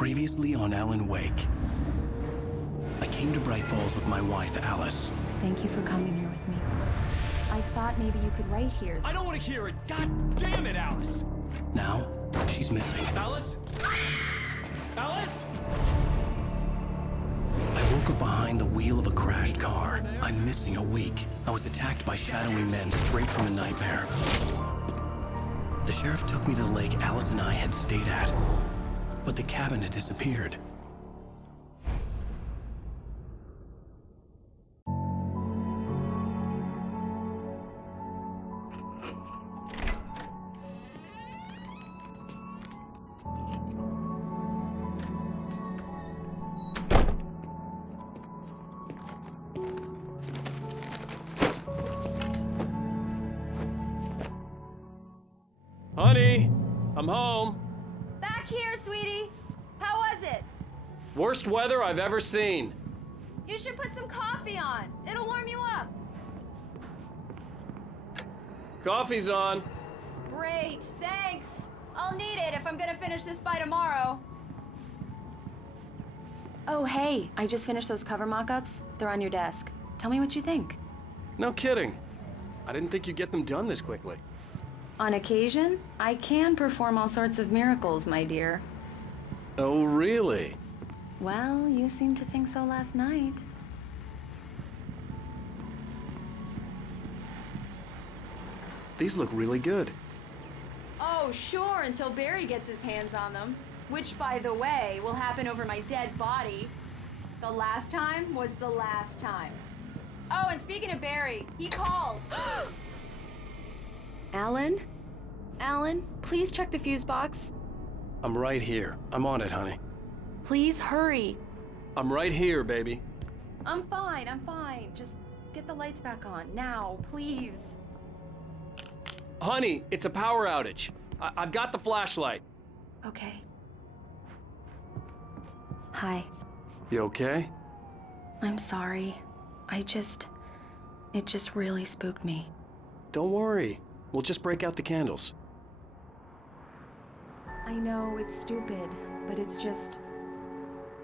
Previously on Alan Wake. I came to Bright Falls with my wife, Alice. Thank you for coming here with me. I thought maybe you could write here. I don't want to hear it! God damn it, Alice! Now, she's missing. Alice? Alice? I woke up behind the wheel of a crashed car. I'm missing a week. I was attacked by shadowy men straight from a nightmare. The sheriff took me to the lake Alice and I had stayed at, but the cabin had disappeared. Honey, I'm home. Back here, sweetie. How was it? Worst weather I've ever seen. You should put some coffee on. It'll warm you up. Coffee's on. Great, thanks. I'll need it if I'm gonna finish this by tomorrow. Oh, hey, I just finished those cover mock-ups. They're on your desk. Tell me what you think. No kidding. I didn't think you'd get them done this quickly. On occasion, I can perform all sorts of miracles, my dear. Oh, really? Well, you seemed to think so last night. These look really good. Oh, sure, until Barry gets his hands on them. Which, by the way, will happen over my dead body. The last time was the last time. Oh, and speaking of Barry, he called. Alan? Alan, please check the fuse box. I'm right here. I'm on it, honey. Please hurry. I'm right here, baby. I'm fine. Just get the lights back on. Now, please. Honey, it's a power outage. I've got the flashlight. Okay. Hi. You okay? I'm sorry. It just really spooked me. Don't worry. We'll just break out the candles. I know it's stupid, but it's just...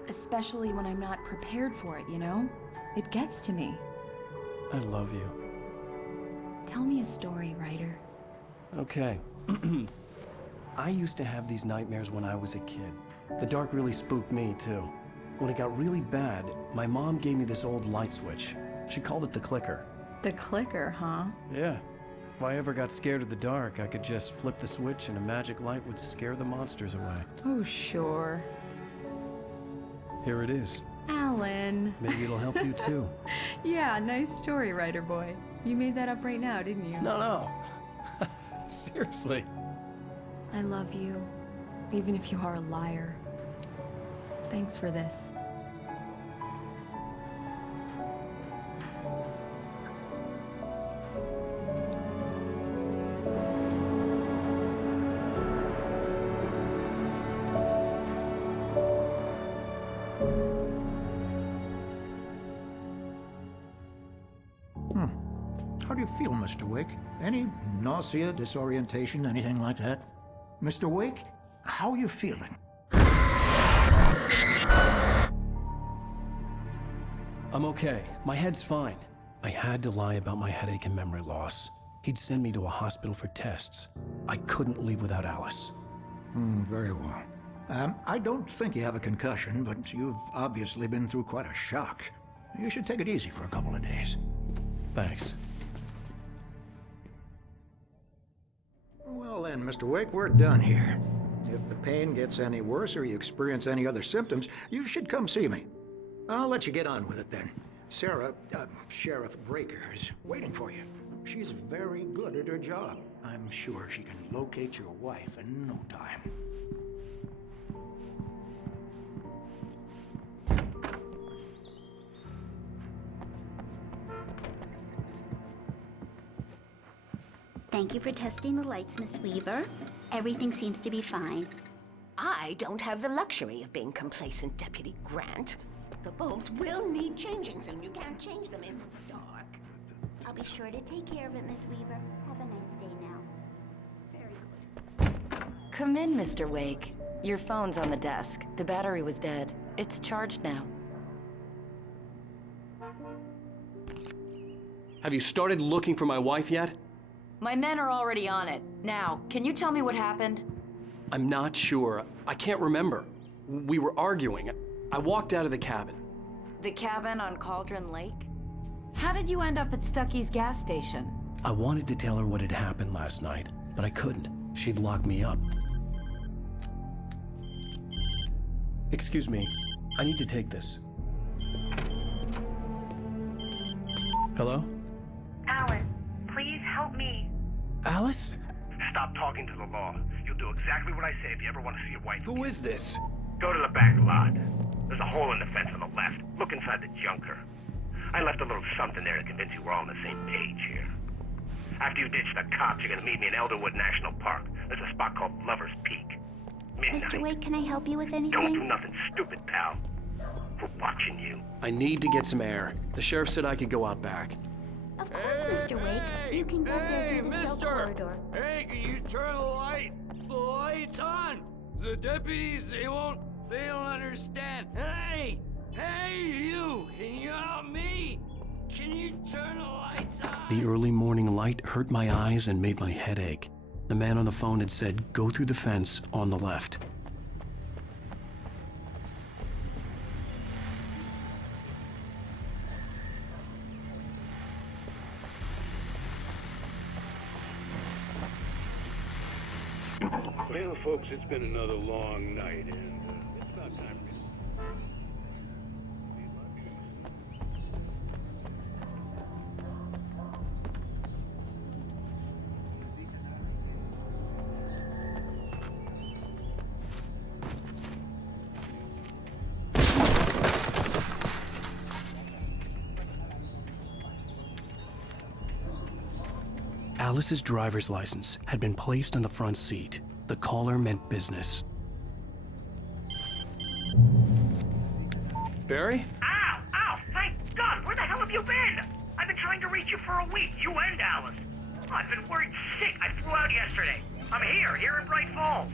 especially when I'm not prepared for it, you know? It gets to me. I love you. Tell me a story, writer. Okay. I used to have these nightmares when I was a kid. The dark really spooked me, too. When it got really bad, my mom gave me this old light switch. She called it the clicker. The clicker, huh? Yeah. If I ever got scared of the dark, I could just flip the switch and a magic light would scare the monsters away. Oh, sure. Here it is. Alan. Maybe it'll help you, too. Yeah, nice story, writer boy. You made that up right now, didn't you? No. Seriously. I love you, even if you are a liar. Thanks for this. How do you feel, Mr. Wake? Any nausea, disorientation, anything like that? Mr. Wake, how are you feeling? I'm okay. My head's fine. I had to lie about my headache and memory loss. He'd send me to a hospital for tests. I couldn't leave without Alice. Very well. I don't think you have a concussion, but you've obviously been through quite a shock. You should take it easy for a couple of days. Thanks. Well then, Mr. Wake, we're done here. If the pain gets any worse or you experience any other symptoms, you should come see me. I'll let you get on with it then. Sarah, Sheriff Breaker, is waiting for you. She's very good at her job. I'm sure she can locate your wife in no time. Thank you for testing the lights, Miss Weaver. Everything seems to be fine. I don't have the luxury of being complacent, Deputy Grant. The bulbs will need changing soon. You can't change them in the dark. I'll be sure to take care of it, Miss Weaver. Have a nice day now. Very good. Come in, Mr. Wake. Your phone's on the desk. The battery was dead. It's charged now. Have you started looking for my wife yet? My men are already on it. Now, can you tell me what happened? I'm not sure. I can't remember. We were arguing. I walked out of the cabin. The cabin on Cauldron Lake? How did you end up at Stucky's gas station? I wanted to tell her what had happened last night, but I couldn't. She'd lock me up. Excuse me. I need to take this. Hello? Alice, please help me. Alice? Stop talking to the law. You'll do exactly what I say if you ever want to see your wife. Who is this? Go to the back lot. There's a hole in the fence on the left. Look inside the junker. I left a little something there to convince you we're all on the same page here. After you ditch the cops, you're gonna meet me in Elderwood National Park. There's a spot called Lover's Peak. Midnight. Mr. Wake, can I help you with anything? Don't do nothing stupid, pal. We're watching you. I need to get some air. The sheriff said I could go out back. Of course, Mr. Wake. You can go there through the cell corridor. Hey, can you turn the lights on? The deputies, they don't understand. Hey, you, can you help me? Can you turn the lights on? The early morning light hurt my eyes and made my head ache. The man on the phone had said, go through the fence on the left. Well, folks, it's been another long night, and it's about time to... Alice's driver's license had been placed on the front seat. The caller meant business. Barry? Ow! Ow! Thank God! Where the hell have you been? I've been trying to reach you for a week, you and Alice. Oh, I've been worried sick. I flew out yesterday. I'm here in Bright Falls.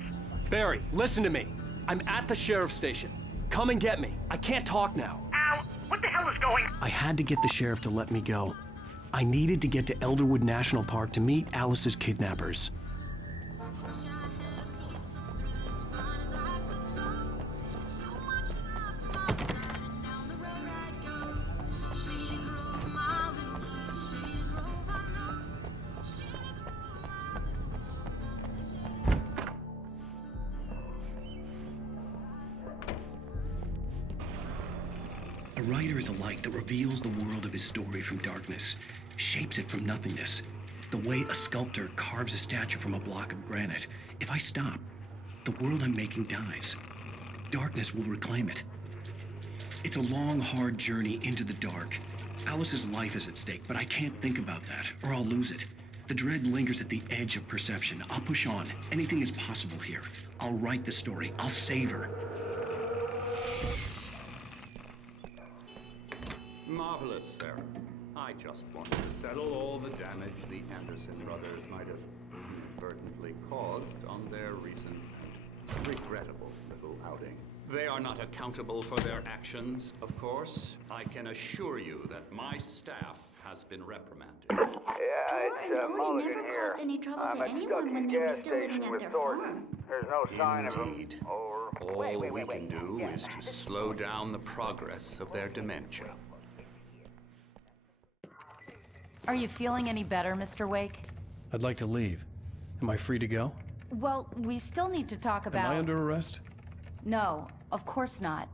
Barry, listen to me. I'm at the sheriff's station. Come and get me. I can't talk now. Ow! What the hell is going on? I had to get the sheriff to let me go. I needed to get to Elderwood National Park to meet Alice's kidnappers. A writer is a light that reveals the world of his story from darkness, shapes it from nothingness. The way a sculptor carves a statue from a block of granite. If I stop, the world I'm making dies. Darkness will reclaim it. It's a long, hard journey into the dark. Alice's life is at stake, but I can't think about that, or I'll lose it. The dread lingers at the edge of perception. I'll push on. Anything is possible here. I'll write the story. I'll save her. Marvelous, Sarah. I just wanted to settle all the damage the Anderson brothers might have inadvertently caused on their recent and regrettable little outing. They are not accountable for their actions, of course. I can assure you that my staff has been reprimanded. Drew and Odie never caused any trouble to anyone when they were still living at their farm. There's no sign of them. Indeed. All we can do is to slow down the progress of their dementia. Are you feeling any better, Mr. Wake? I'd like to leave. Am I free to go? Well, we still need to talk about... Am I under arrest? No, of course not.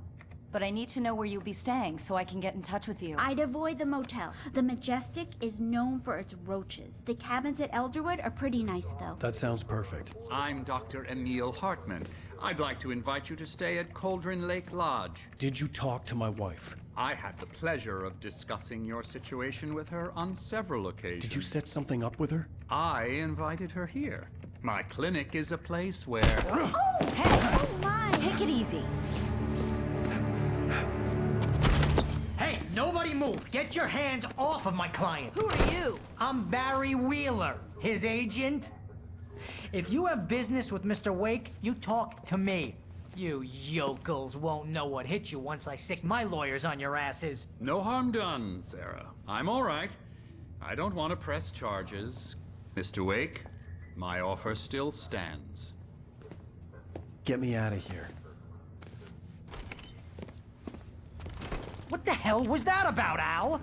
But I need to know where you'll be staying so I can get in touch with you. I'd avoid the motel. The Majestic is known for its roaches. The cabins at Elderwood are pretty nice, though. That sounds perfect. I'm Dr. Emil Hartman. I'd like to invite you to stay at Cauldron Lake Lodge. Did you talk to my wife? I had the pleasure of discussing your situation with her on several occasions. Did you set something up with her? I invited her here. My clinic is a place where... Oh, hey! Oh, my! Take it easy. Hey, nobody move! Get your hands off of my client! Who are you? I'm Barry Wheeler, his agent. If you have business with Mr. Wake, you talk to me. You yokels won't know what hit you once I sick my lawyers on your asses. No harm done, Sarah. I'm all right. I don't want to press charges. Mr. Wake, my offer still stands. Get me out of here. What the hell was that about, Al?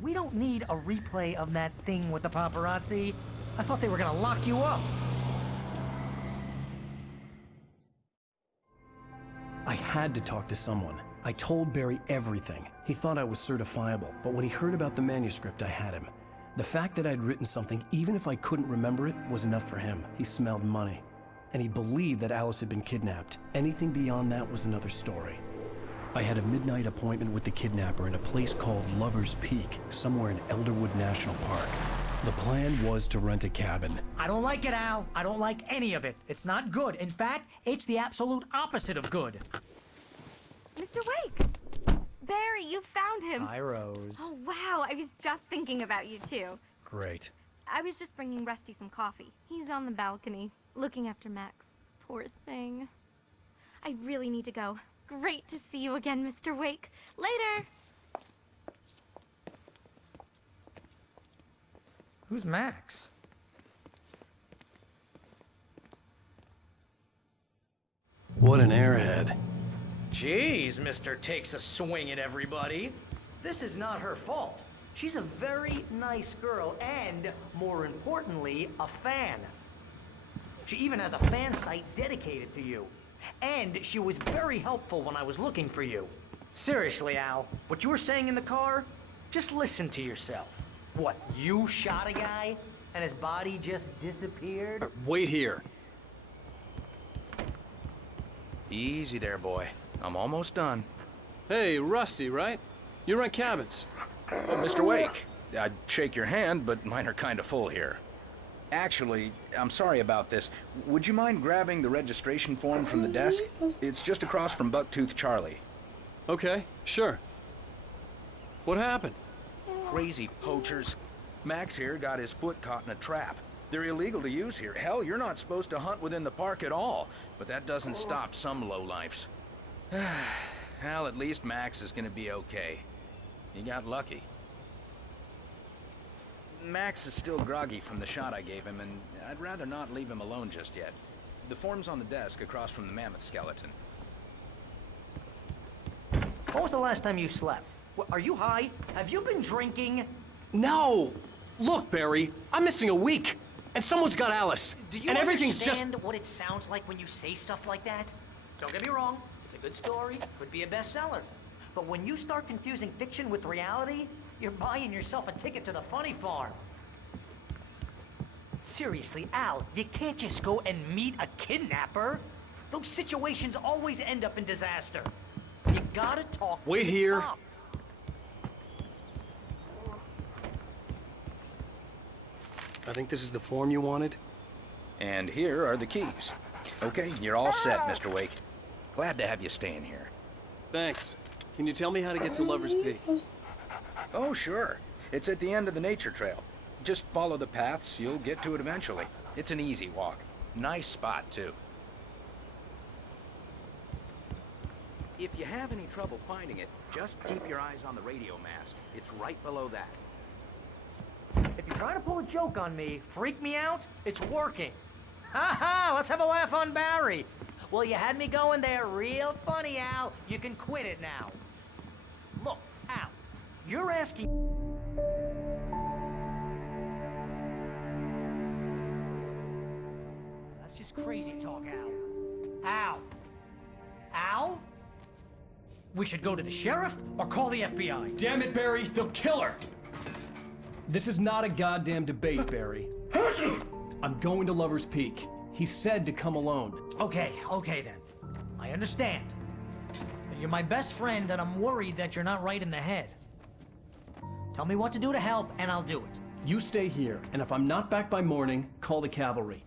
We don't need a replay of that thing with the paparazzi. I thought they were gonna lock you up. I had to talk to someone. I told Barry everything. He thought I was certifiable, but when he heard about the manuscript, I had him. The fact that I'd written something, even if I couldn't remember it, was enough for him. He smelled money. And he believed that Alice had been kidnapped. Anything beyond that was another story. I had a midnight appointment with the kidnapper in a place called Lover's Peak, somewhere in Elderwood National Park. The plan was to rent a cabin. I don't like it, Al. I don't like any of it. It's not good. In fact, it's the absolute opposite of good. Mr. Wake! Barry, you found him. Hi, Rose. Oh, wow. I was just thinking about you, too. Great. I was just bringing Rusty some coffee. He's on the balcony, looking after Max. Poor thing. I really need to go. Great to see you again, Mr. Wake. Later! Who's Max? What an airhead. Jeez, Mr. Takes a swing at everybody. This is not her fault. She's a very nice girl and, more importantly, a fan. She even has a fan site dedicated to you. And she was very helpful when I was looking for you. Seriously, Al, what you were saying in the car, just listen to yourself. What, you shot a guy and his body just disappeared? Wait here. Easy there, boy. I'm almost done. Hey, Rusty, right? You rent cabins. Oh, Mr. Wake. I'd shake your hand, but mine are kind of full here. Actually, I'm sorry about this. Would you mind grabbing the registration form from the desk? It's just across from Bucktooth Charlie. Okay, sure. What happened? Crazy poachers. Max here got his foot caught in a trap. They're illegal to use here. Hell, you're not supposed to hunt within the park at all. But that doesn't stop some lowlifes. Well, at least Max is gonna be okay. He got lucky. Max is still groggy from the shot I gave him, and I'd rather not leave him alone just yet. The form's on the desk across from the mammoth skeleton. When was the last time you slept? Are you high? Have you been drinking? No! Look, Barry, I'm missing a week, and someone's got Alice. Do you and everything's just... understand what it sounds like when you say stuff like that? Don't get me wrong, it's a good story, could be a bestseller. But when you start confusing fiction with reality, you're buying yourself a ticket to the funny farm. Seriously, Al, you can't just go and meet a kidnapper. Those situations always end up in disaster. You gotta talk to Wait the here. cops. I think this is the form you wanted. And here are the keys. Okay, you're all set, Mr. Wake. Glad to have you staying here. Thanks. Can you tell me how to get to Lover's Peak? Oh, sure. It's at the end of the nature trail. Just follow the paths, you'll get to it eventually. It's an easy walk. Nice spot, too. If you have any trouble finding it, just keep your eyes on the radio mast. It's right below that. If you're trying to pull a joke on me, freak me out, it's working. Ha ha, let's have a laugh on Barry. Well, you had me going there real funny, Al. You can quit it now. Look, Al, you're asking... That's just crazy talk, Al. Al? Al? We should go to the sheriff or call the FBI. Damn it, Barry, they'll kill her! This is not a goddamn debate, Barry. I'm going to Lover's Peak. He said to come alone. Okay then. I understand. But you're my best friend, and I'm worried that you're not right in the head. Tell me what to do to help, and I'll do it. You stay here, and if I'm not back by morning, call the cavalry.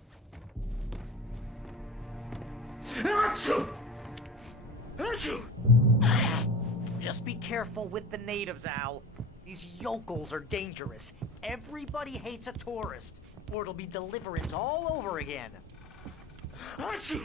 Just be careful with the natives, Al. These yokels are dangerous. Everybody hates a tourist, or it'll be deliverance all over again. Archie!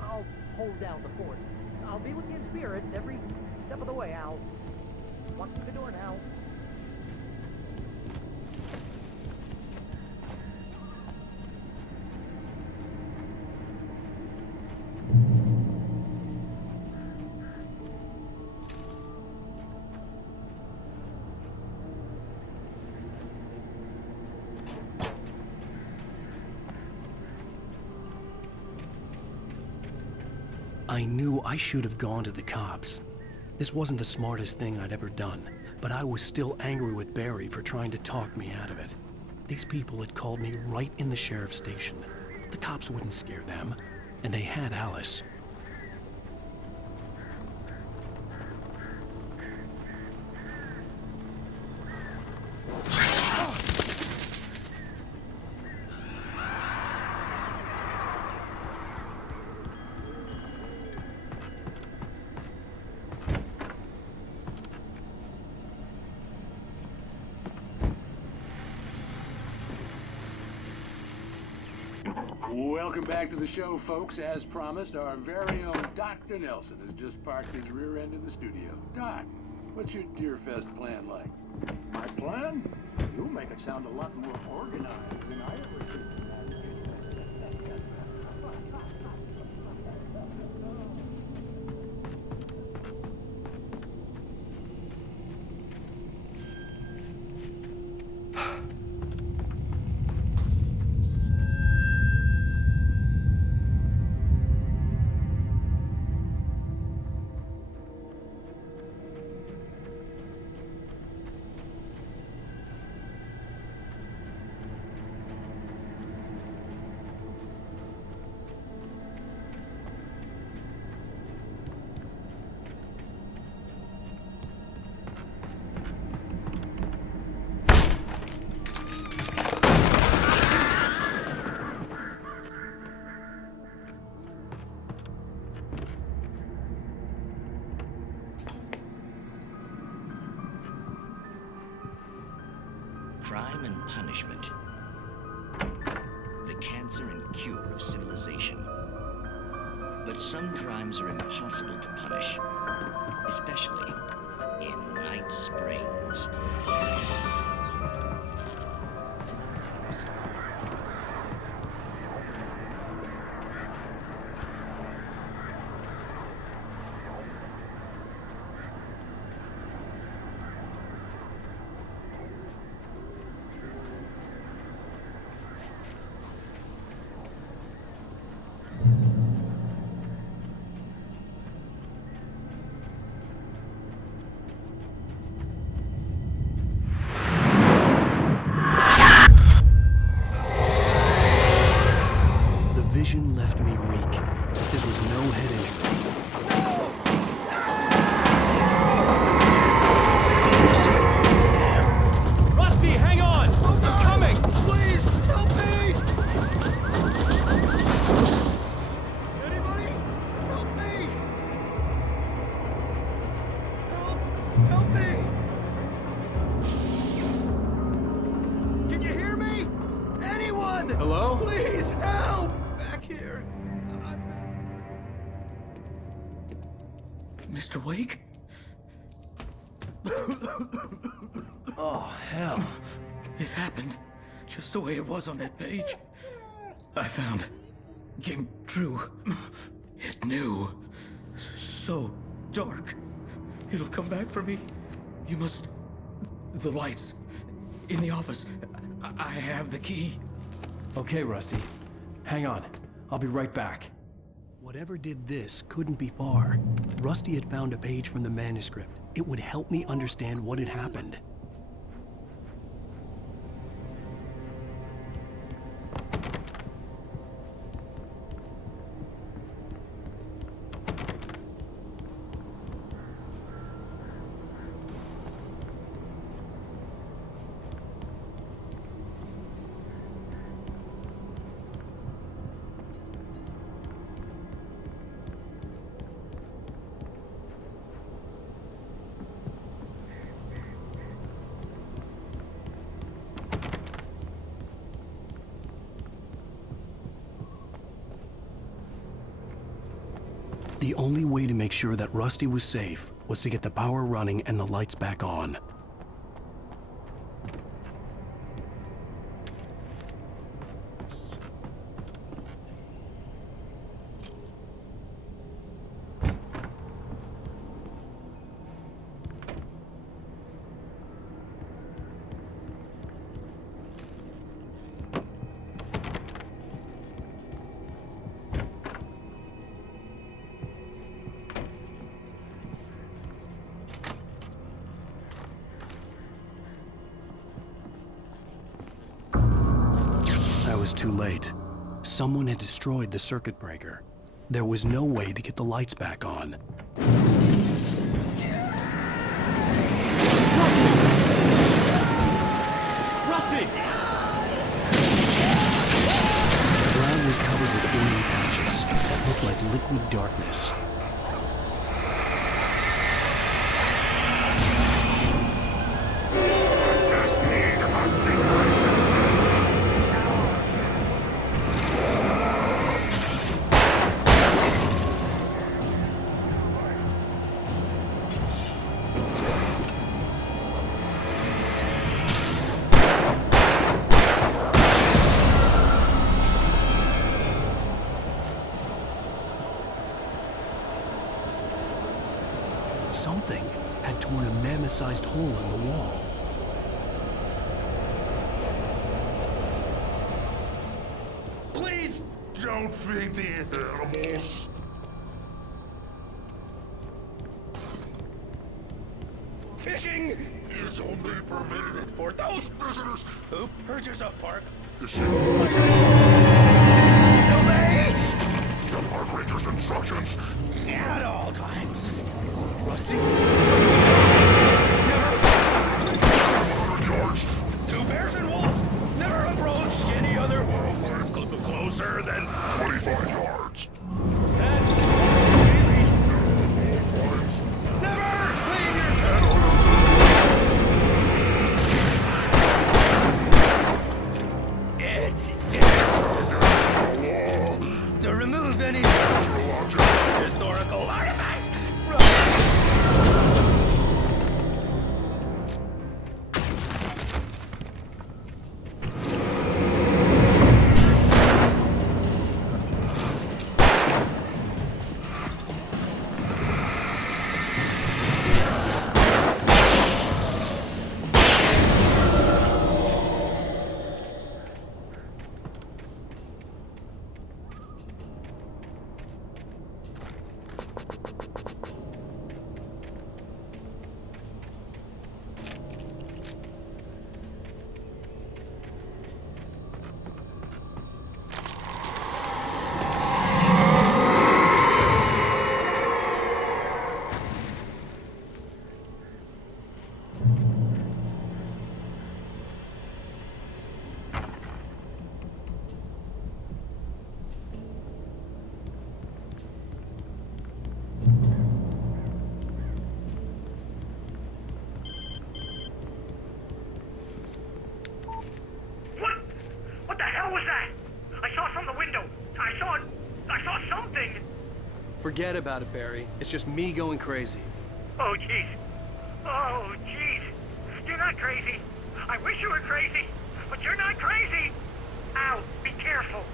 I'll hold down the fort. I'll be with you in spirit every step of the way, Al. Walk through the door now. I knew I should have gone to the cops. This wasn't the smartest thing I'd ever done, but I was still angry with Barry for trying to talk me out of it. These people had called me right in the sheriff's station. The cops wouldn't scare them, and they had Alice. Welcome back to the show, folks. As promised, our very own Dr. Nelson has just parked his rear end in the studio. Doc, what's your Deerfest plan like? My plan? You make it sound a lot more organized than I ever did. Crime and punishment. The cancer and cure of civilization. But some crimes are impossible to punish, especially in Night Springs. Vision left me weak. This was no head injury. Damn. Rusty, hang on! I'm coming! Please, help me! Anybody? Help me! Help me! Can you hear me? Anyone? Hello? Please, help! Here. Mr. Wake? Oh, hell. It happened just the way it was on that page. I found. Came true. It knew. So dark. It'll come back for me. You must The lights. In the office. I have the key. Okay, Rusty. Hang on. I'll be right back. Whatever did this couldn't be far. Rusty had found a page from the manuscript. It would help me understand what had happened. The only way to make sure that Rusty was safe was to get the power running and the lights back on. Too late. Someone had destroyed the circuit breaker. There was no way to get the lights back on. Rusty! The ground was covered with oily patches that looked like liquid darkness. Just need a devices. Something had torn a mammoth-sized hole in the wall. Please don't feed the animals. Fishing is only permitted for those visitors who purchase a park. Obey the park ranger's instructions at all times. Rusty? Never. 100 yards. 2 bears and wolves. Never approach any other wildlife closer than 25 yards. That's never leave your pet on It is to remove any historical artifacts. What the hell was that? I saw from the window. I saw something. Forget about it, Barry. It's just me going crazy. Oh, jeez. Oh, jeez. You're not crazy. I wish you were crazy, but you're not crazy. Ow, be careful.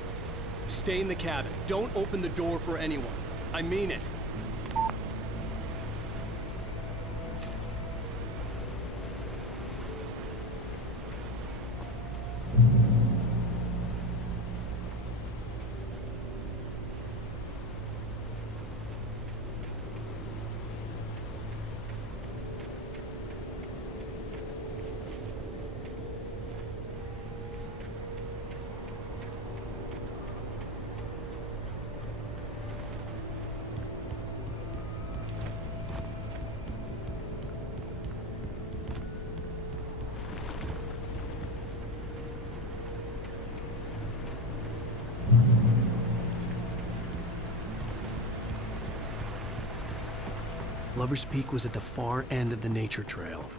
Stay in the cabin. Don't open the door for anyone. I mean it. Lover's Peak was at the far end of the nature trail.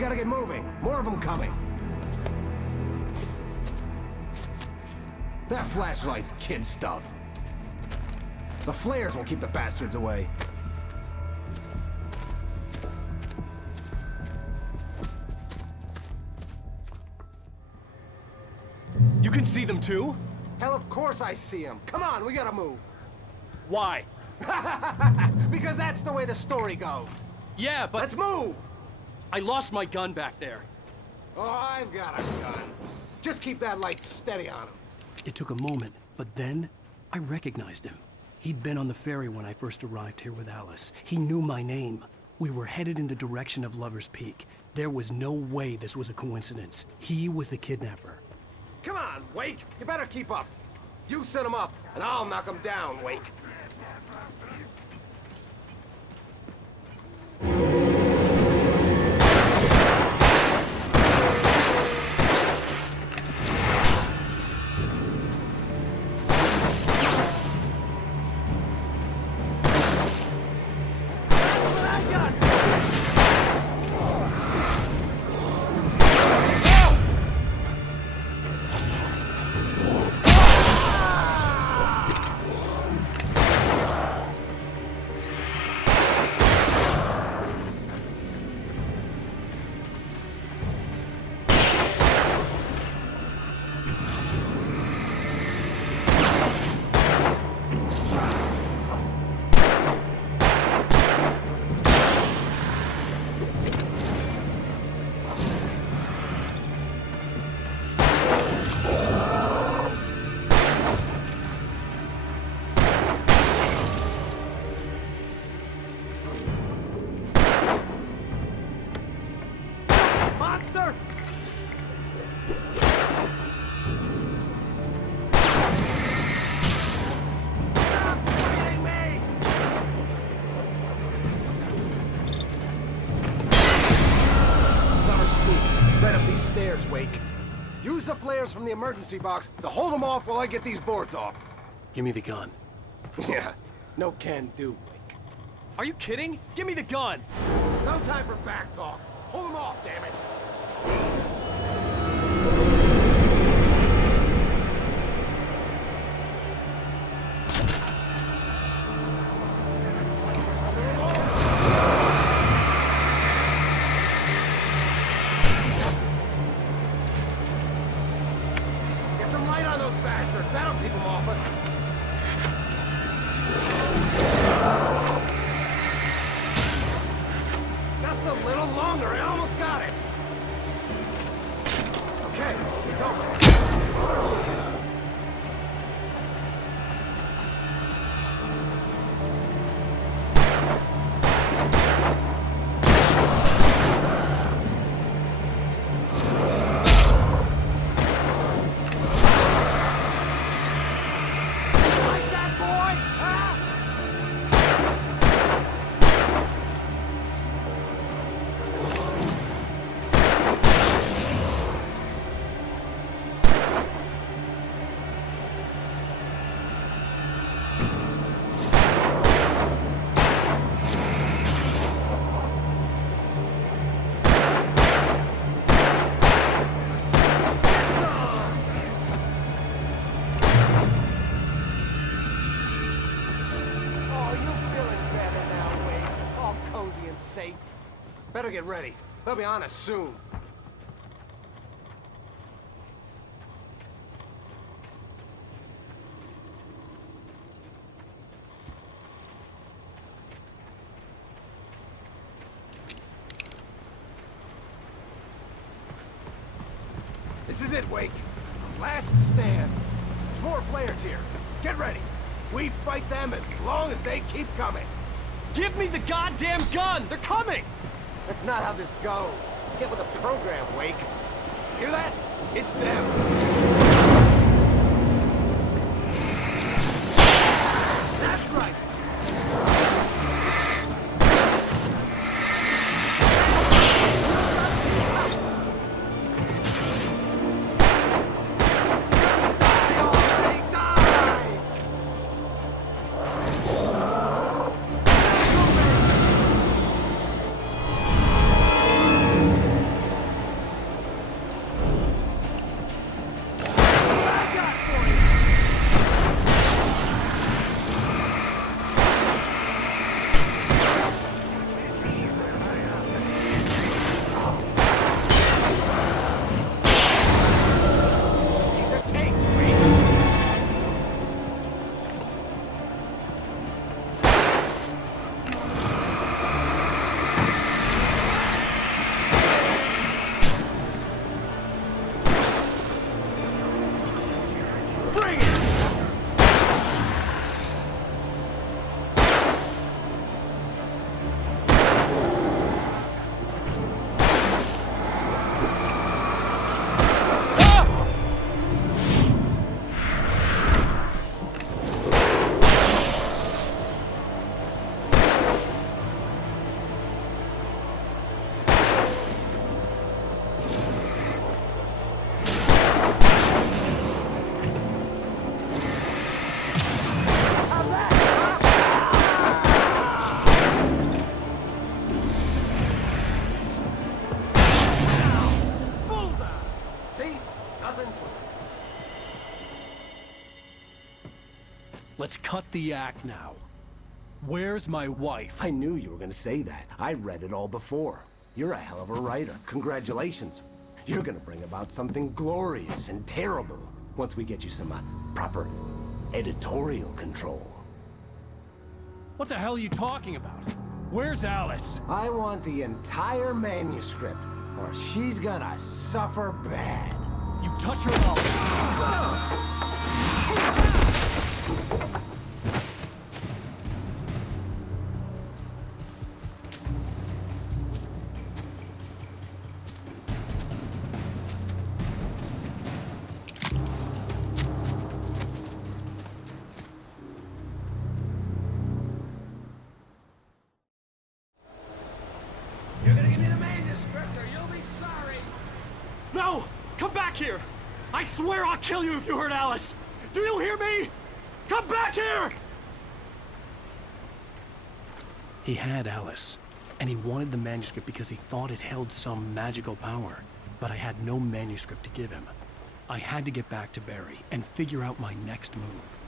gotta get moving. More of them coming. That flashlight's kid stuff. The flares won't keep the bastards away. You can see them too? Hell, of course I see them. Come on, we gotta move. Why? Because that's the way the story goes. Yeah, but... Let's move! I lost my gun back there. Oh, I've got a gun. Just keep that light steady on him. It took a moment, but then I recognized him. He'd been on the ferry when I first arrived here with Alice. He knew my name. We were headed in the direction of Lover's Peak. There was no way this was a coincidence. He was the kidnapper. Come on, Wake! You better keep up. You set him up, and I'll knock him down, Wake. Monster! Stop fighting me! Lover's Peak, right up these stairs, Wake. Use the flares from the emergency box to hold them off while I get these boards off. Give me the gun. Yeah, no can do, Wake. Are you kidding? Give me the gun! No time for back talk. Hold them off, damn it! Get some light on those bastards. That'll keep them off us. Just a little longer. I almost got it. Okay, it's over. Like that, boy? Huh? Oh, you feeling better now, Wade? All cozy and safe. Better get ready. They'll be on us soon. This is it, Wake. Last stand. There's more flares here. Get ready. We fight them as long as they keep coming. Give me the goddamn gun! They're coming! That's not how this goes. Get with the program, Wake. Hear that? It's them. That's right. Let's cut the act now. Where's my wife? I knew you were gonna say that. I read it all before. You're a hell of a writer. Congratulations. You're gonna bring about something glorious and terrible once we get you some proper editorial control. What the hell are you talking about? Where's Alice? I want the entire manuscript, or she's gonna suffer bad. You touch her mouth. You're gonna give me the manuscript or you'll be sorry. No! Come back here! I swear I'll kill you if you hurt Alice! Do you hear me? Come back here! He had Alice, and he wanted the manuscript because he thought it held some magical power. But I had no manuscript to give him. I had to get back to Barry and figure out my next move.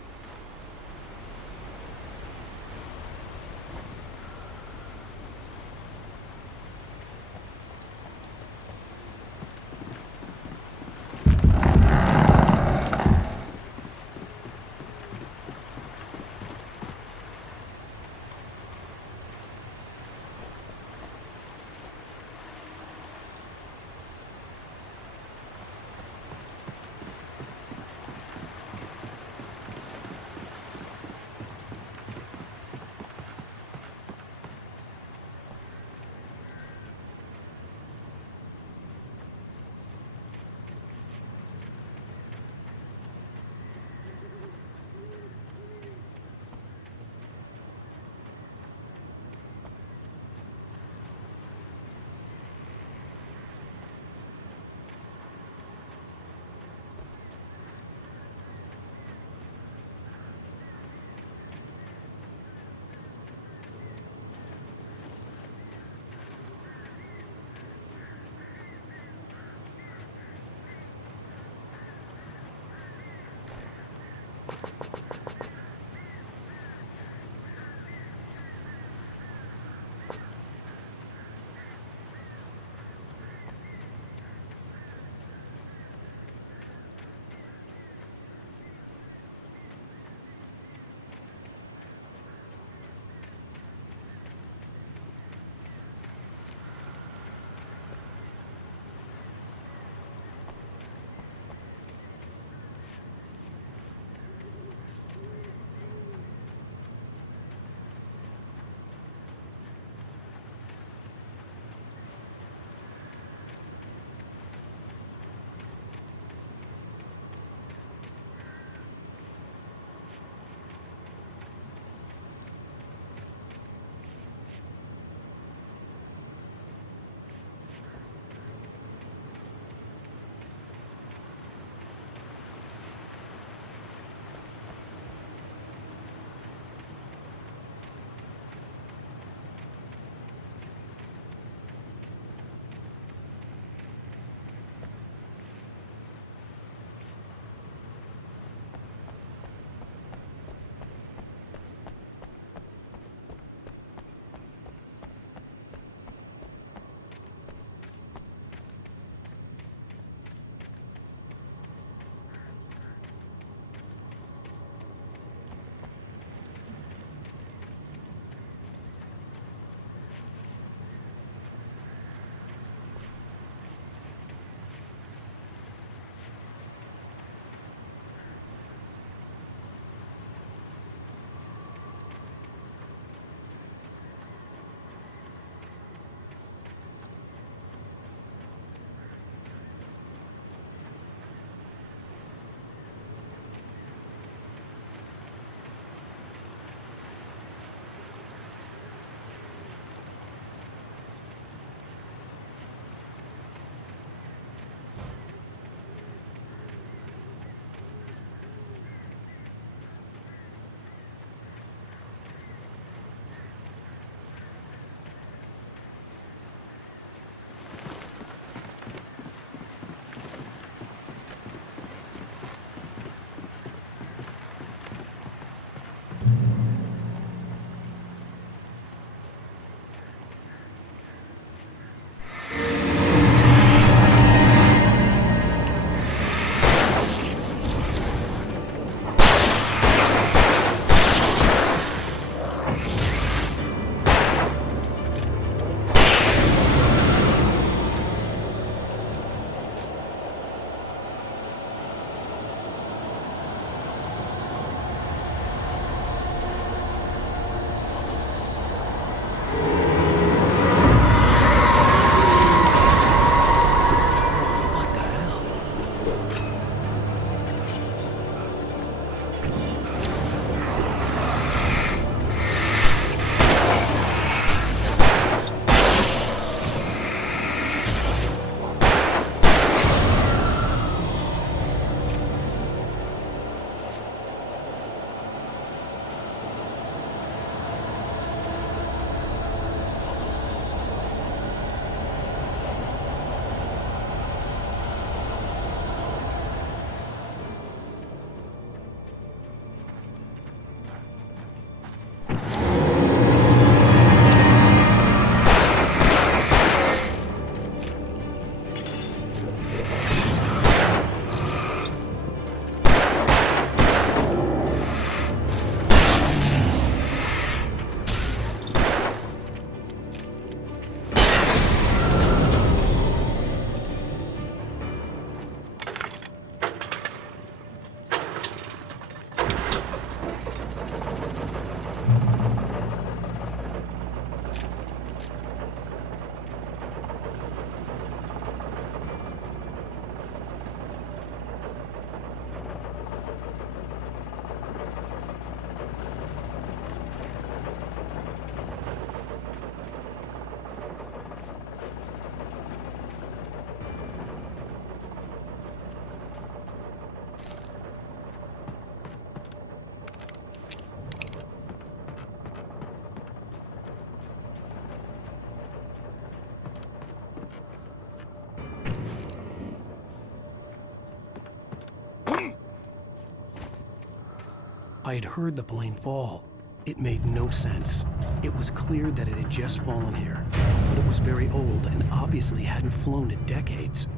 I had heard the plane fall. It made no sense. It was clear that it had just fallen here, but it was very old and obviously hadn't flown in decades.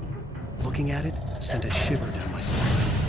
Looking at it sent a shiver down my spine.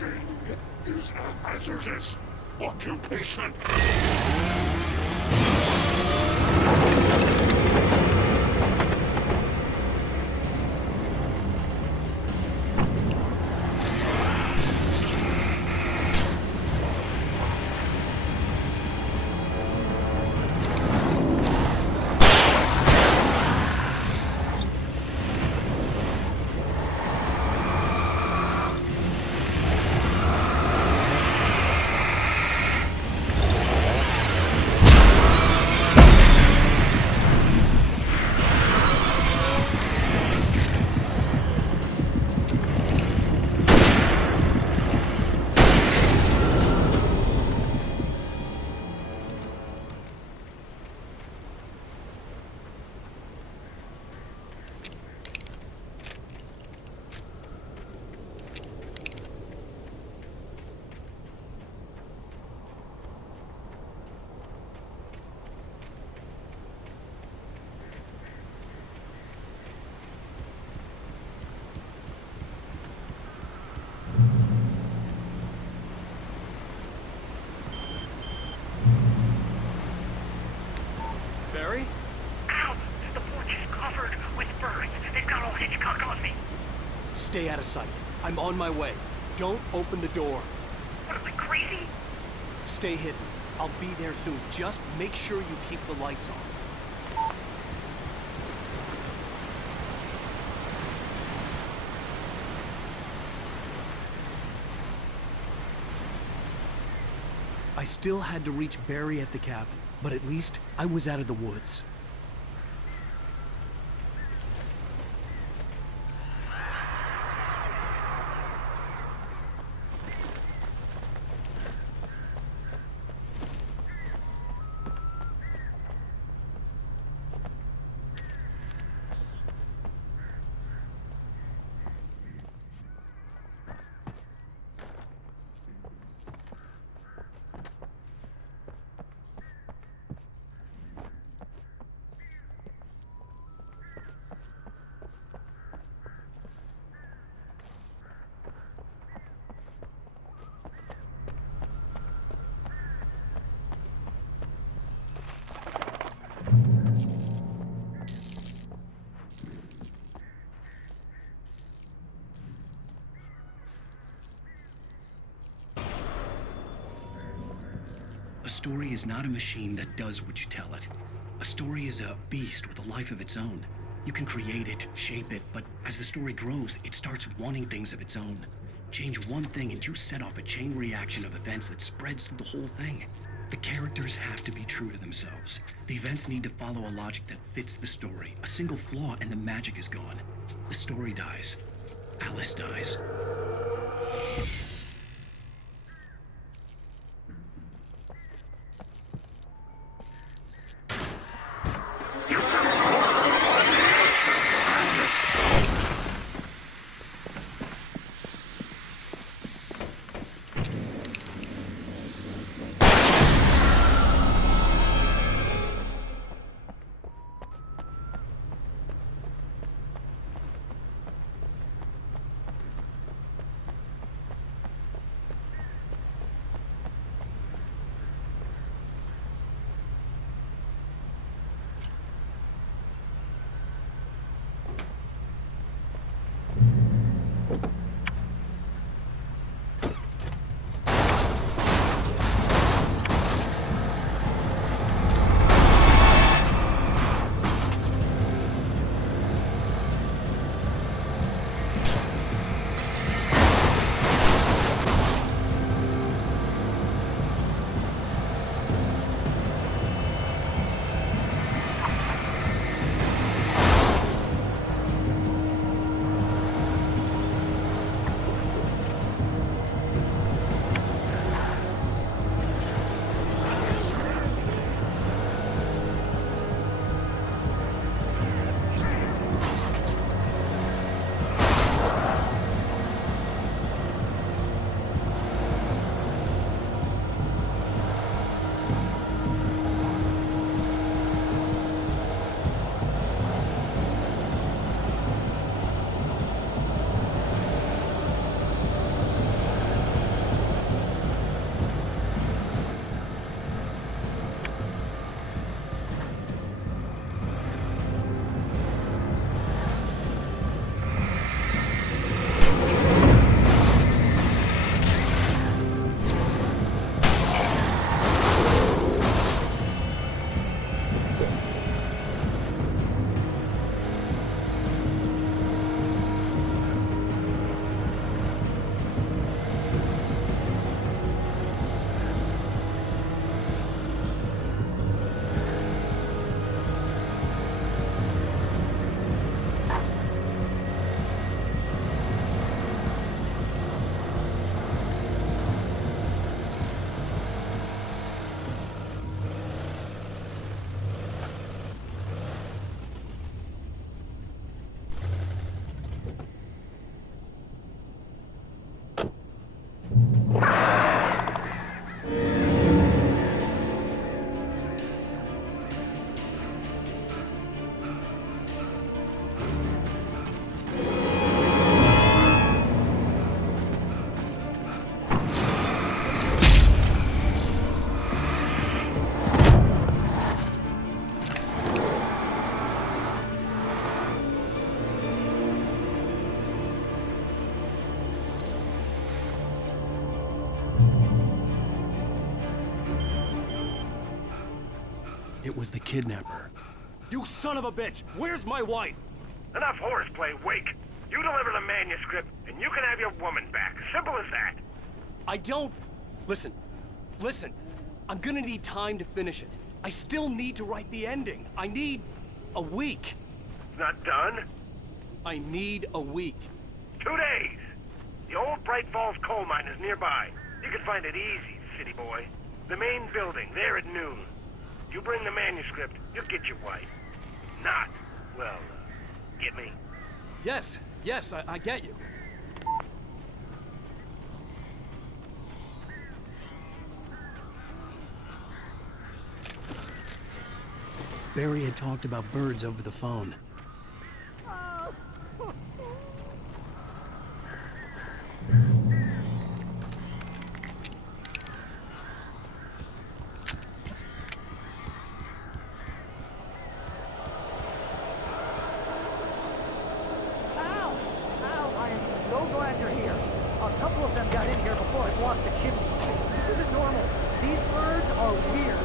Working is a hazardous occupation. Barry? Ow! The porch is covered with birds. They've got old Hitchcock on me. Stay out of sight. I'm on my way. Don't open the door. What am I, crazy? Stay hidden. I'll be there soon. Just make sure you keep the lights on. I still had to reach Barry at the cabin, but at least I was out of the woods. A story is not a machine that does what you tell it. A story is a beast with a life of its own. You can create it, shape it, but as the story grows, it starts wanting things of its own. Change one thing and you set off a chain reaction of events that spreads through the whole thing. The characters have to be true to themselves. The events need to follow a logic that fits the story. A single flaw and the magic is gone. The story dies. Alice dies. was the kidnapper. You son of a bitch! Where's my wife? Enough horseplay, Wake. You deliver the manuscript, and you can have your woman back. Simple as that. I don't... Listen. I'm gonna need time to finish it. I still need to write the ending. I need a week. It's not done? I need a week. 2 days. The old Bright Falls coal mine is nearby. You can find it easy, city boy. The main building, there at noon. You bring the manuscript, you'll get your wife. Not, well, get me? Yes, I get you. Barry had talked about birds over the phone. So glad you're here. A couple of them got in here before I blocked the chimney. This isn't normal. These birds are weird.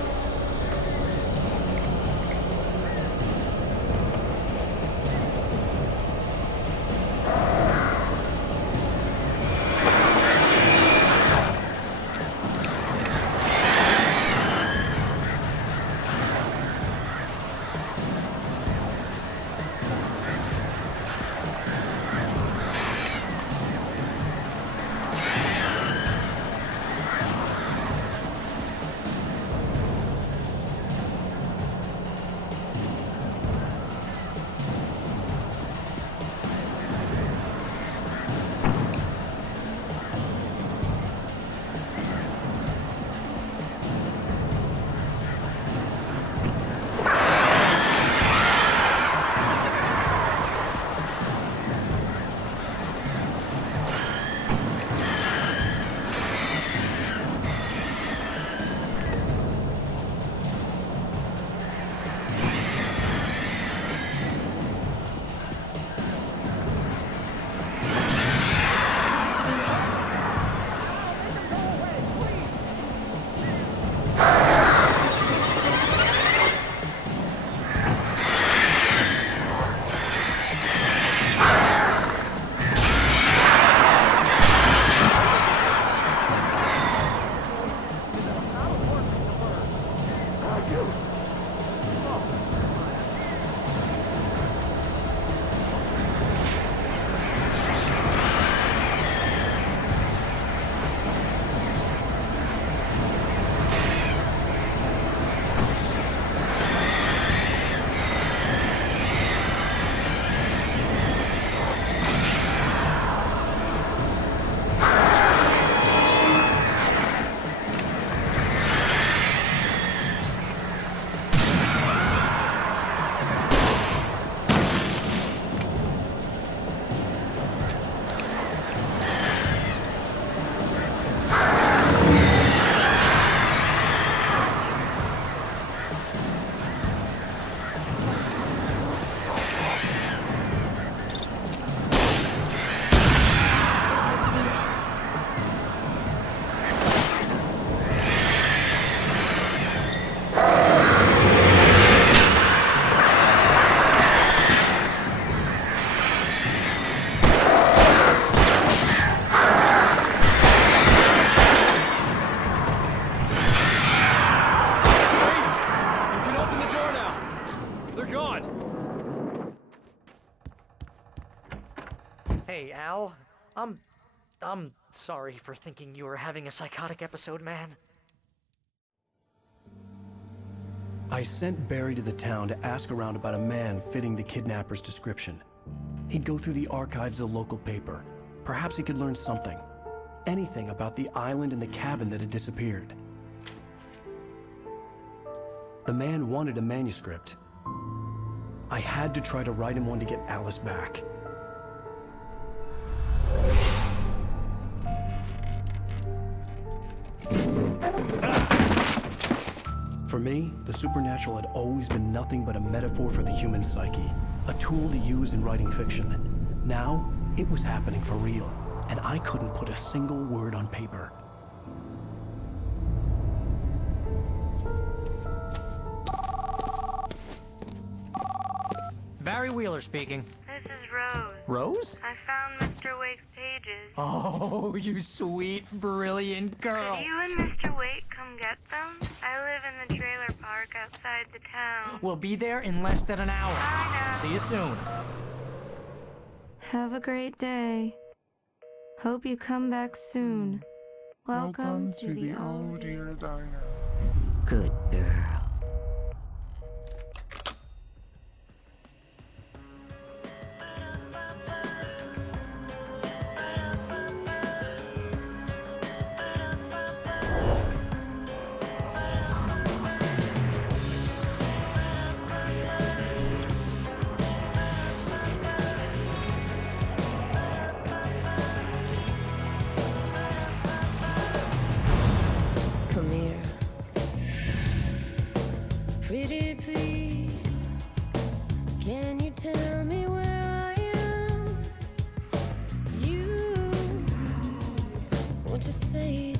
Hey, Al. I'm sorry for thinking you were having a psychotic episode, man. I sent Barry to the town to ask around about a man fitting the kidnapper's description. He'd go through the archives of the local paper. Perhaps he could learn something. Anything about the island and the cabin that had disappeared. The man wanted a manuscript. I had to try to write him one to get Alice back. For me, the supernatural had always been nothing but a metaphor for the human psyche, a tool to use in writing fiction. Now, it was happening for real, and I couldn't put a single word on paper. Barry Wheeler speaking. This is Rose. Rose? I found Mr. Wake's pages. Oh, you sweet, brilliant girl. Could you and Mr. Wake come get them? I live in the trailer park outside the town. We'll be there in less than an hour. Bye now. See you soon. Have a great day. Hope you come back soon. Welcome to the Oh Dear Diner. Good girl. Come here. Pretty please, can you tell me where I am? You, won't you say